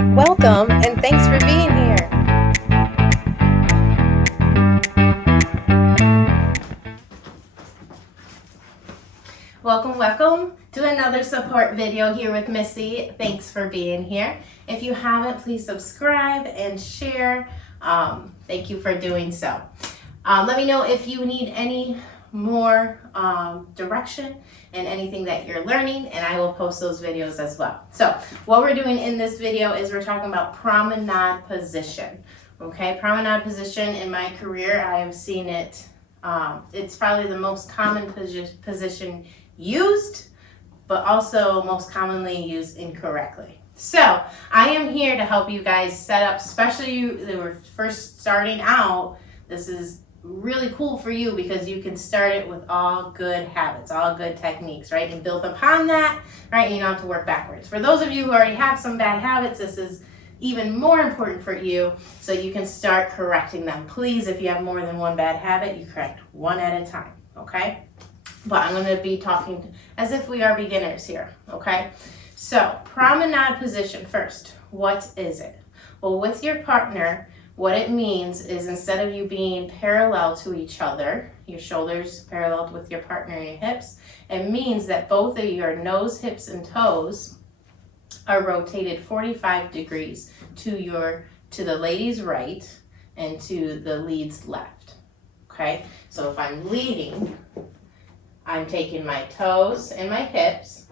Welcome and thanks for being here. Welcome to another support video here with Missy. Thanks for being here. If you haven't, please subscribe and share. Thank you for doing so. Let me know if you need any more direction and anything that you're learning, and I will post those videos as well. So what we're doing in this video is we're talking about promenade position. Okay, promenade position in my career, I have seen it. It's probably the most common position used, but also most commonly used incorrectly. So I am here to help you guys set up, especially you that were first starting out. This is really cool for you because you can start it with all good habits, all good techniques, right? And build upon that, right? And you don't have to work backwards. For those of you who already have some bad habits, this is even more important for you so you can start correcting them. Please, if you have more than one bad habit, you correct one at a time, okay? But I'm going to be talking as if we are beginners here, okay? So, promenade position first. What is it? Well, with your partner, what it means is instead of you being parallel to each other, your shoulders parallel with your partner and your hips, it means that both of your nose, hips, and toes are rotated 45 degrees to the lady's right and to the lead's left. Okay? So if I'm leading, I'm taking my toes and my hips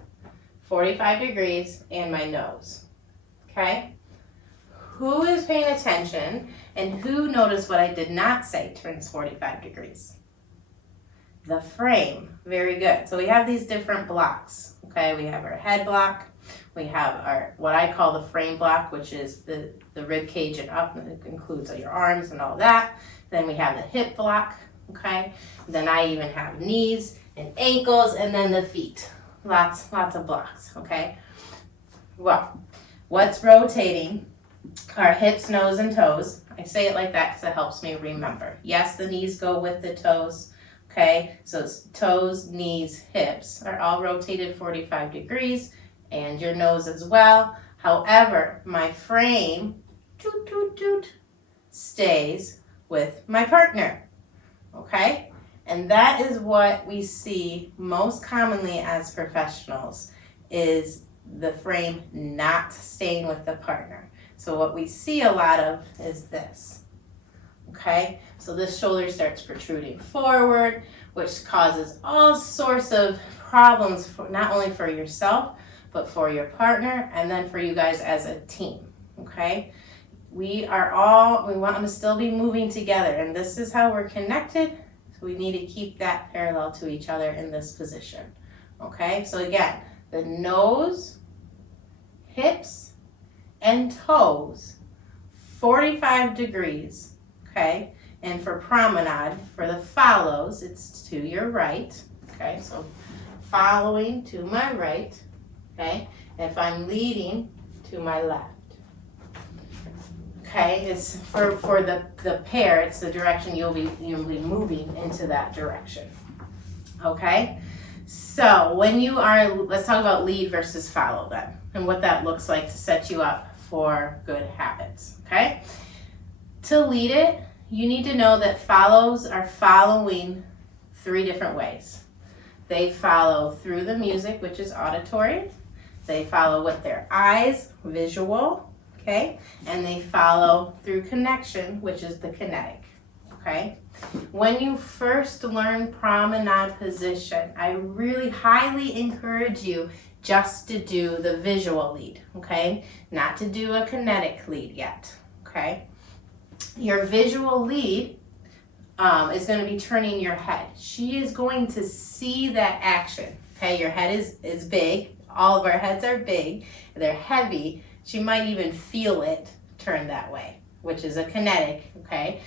45 degrees and my nose. Okay? Who is paying attention and who noticed what I did not say turns 45 degrees? The frame. Very good. So we have these different blocks. Okay, we have our head block. We have our, what I call the frame block, which is the rib cage and up, and it includes your arms and all that. Then we have the hip block, okay? Then I even have knees and ankles, and then the feet. Lots of blocks, okay? Well, what's rotating? Our hips, nose, and toes. I say it like that because it helps me remember. Yes, the knees go with the toes, okay? So it's toes, knees, hips are all rotated 45 degrees, and your nose as well. However, my frame, toot, toot, toot, stays with my partner, okay? And that is what we see most commonly as professionals, is the frame not staying with the partner. So what we see a lot of is this, okay? So this shoulder starts protruding forward, which causes all sorts of problems, not only for yourself, but for your partner, and then for you guys as a team, okay? We want them to still be moving together, and this is how we're connected. So we need to keep that parallel to each other in this position, okay? So again, the nose, hips, and toes, 45 degrees, okay? And for promenade, for the follows, it's to your right, okay? So following to my right, okay? And if I'm leading, to my left. Okay, it's for the pair, it's the direction you'll be moving into that direction. Okay? So when you are, let's talk about lead versus follow then, and what that looks like to set you up for good habits. Okay? To lead it, you need to know that follows are following 3 different ways. They follow through the music, which is auditory. They follow with their eyes, visual, okay? And they follow through connection, which is the kinetic, okay? When you first learn promenade position, I really highly encourage you just to do the visual lead, okay? Not to do a kinetic lead yet, okay? Your visual lead is going to be turning your head. She is going to see that action, okay? Your head is big. All of our heads are big. They're heavy. She might even feel it turn that way, which is a kinetic, okay?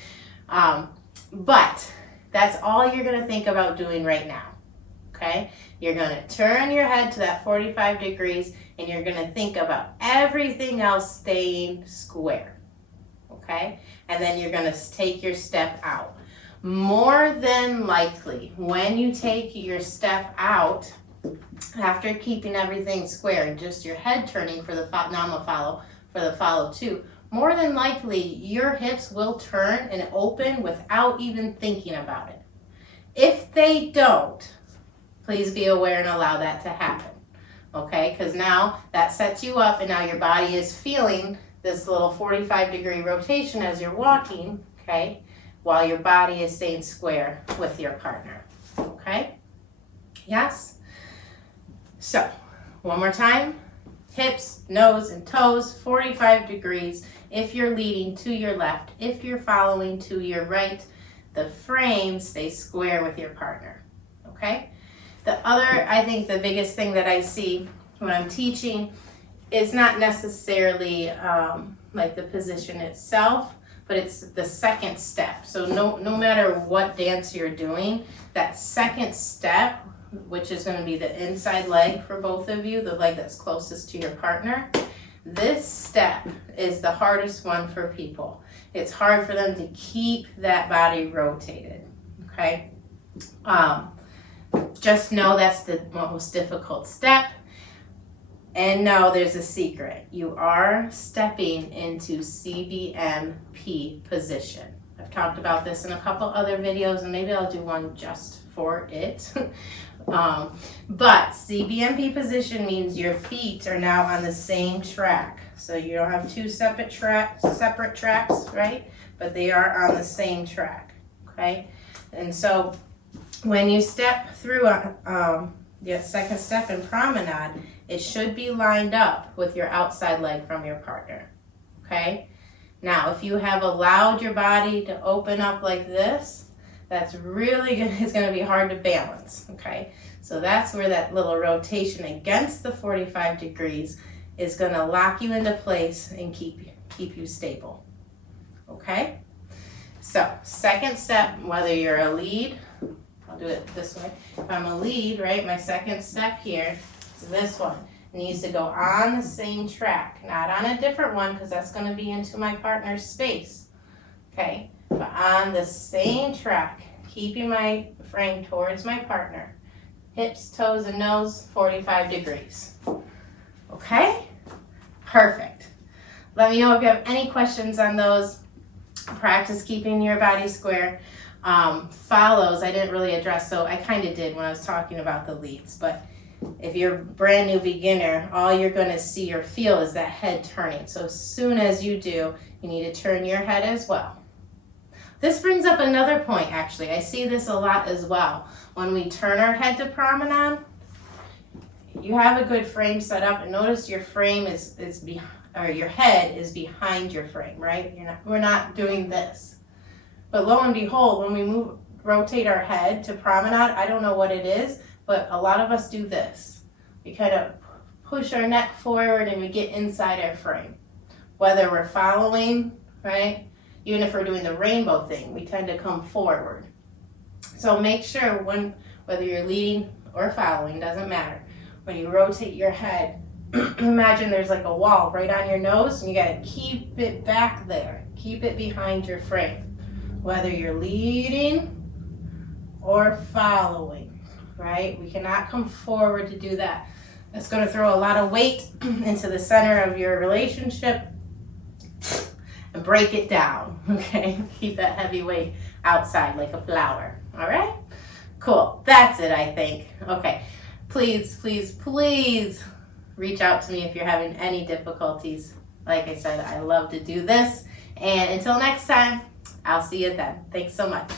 But that's all you're going to think about doing right now, okay? You're going to turn your head to that 45 degrees, and you're going to think about everything else staying square, okay? And then you're going to take your step out. More than likely, when you take your step out, after keeping everything square and just your head turning for the, now I'm going to follow for the follow too, more than likely your hips will turn and open without even thinking about it. If they don't, please be aware and allow that to happen, okay? Because now that sets you up and now your body is feeling this little 45-degree rotation as you're walking, okay? While your body is staying square with your partner, okay? Yes? So, one more time. Hips, nose, and toes, 45 degrees. If you're leading to your left, if you're following to your right, the frame stays square with your partner, okay? The other, I think the biggest thing that I see when I'm teaching is not necessarily like the position itself, but it's the second step. So no matter what dance you're doing, that second step, which is going to be the inside leg for both of you, the leg that's closest to your partner, this step is the hardest one for people. It's hard for them to keep that body rotated, okay? Just know that's the most difficult step. And no, there's a secret. You are stepping into CBMP position. I've talked about this in a couple other videos, and maybe I'll do one just for it. But CBMP position means your feet are now on the same track. So you don't have two separate tracks, right? But they are on the same track, okay? And so when you step through the second step in Promenade, it should be lined up with your outside leg from your partner, okay? Now, if you have allowed your body to open up like this, that's really good. It's going to be hard to balance, okay? So that's where that little rotation against the 45 degrees is going to lock you into place and keep you stable, okay? So, second step, whether you're a lead, I'll do it this way. If I'm a lead, right, my second step here is this one. It needs to go on the same track, not on a different one because that's going to be into my partner's space, okay? But on the same track, keeping my frame towards my partner. Hips, toes, and nose, 45 degrees. Okay? Perfect. Let me know if you have any questions on those. Practice keeping your body square. Follows, I didn't really address, so I kind of did when I was talking about the leads. But if you're a brand new beginner, all you're going to see or feel is that head turning. So as soon as you do, you need to turn your head as well. This brings up another point, actually. I see this a lot as well. When we turn our head to Promenade, you have a good frame set up, and notice your frame your head is behind your frame, right? We're not doing this. But lo and behold, when we rotate our head to Promenade, I don't know what it is, but a lot of us do this. We kind of push our neck forward and we get inside our frame. Whether we're following, right? Even if we're doing the rainbow thing, we tend to come forward. So make sure whether you're leading or following, doesn't matter. When you rotate your head, imagine there's like a wall right on your nose, and you gotta keep it back there. Keep it behind your frame. Whether you're leading or following, right? We cannot come forward to do that. That's gonna throw a lot of weight into the center of your relationship and break it down, okay? Keep that heavy weight outside like a flower, all right? Cool, that's it, I think. Okay, please, please, please reach out to me if you're having any difficulties. Like I said, I love to do this. And until next time, I'll see you then. Thanks so much.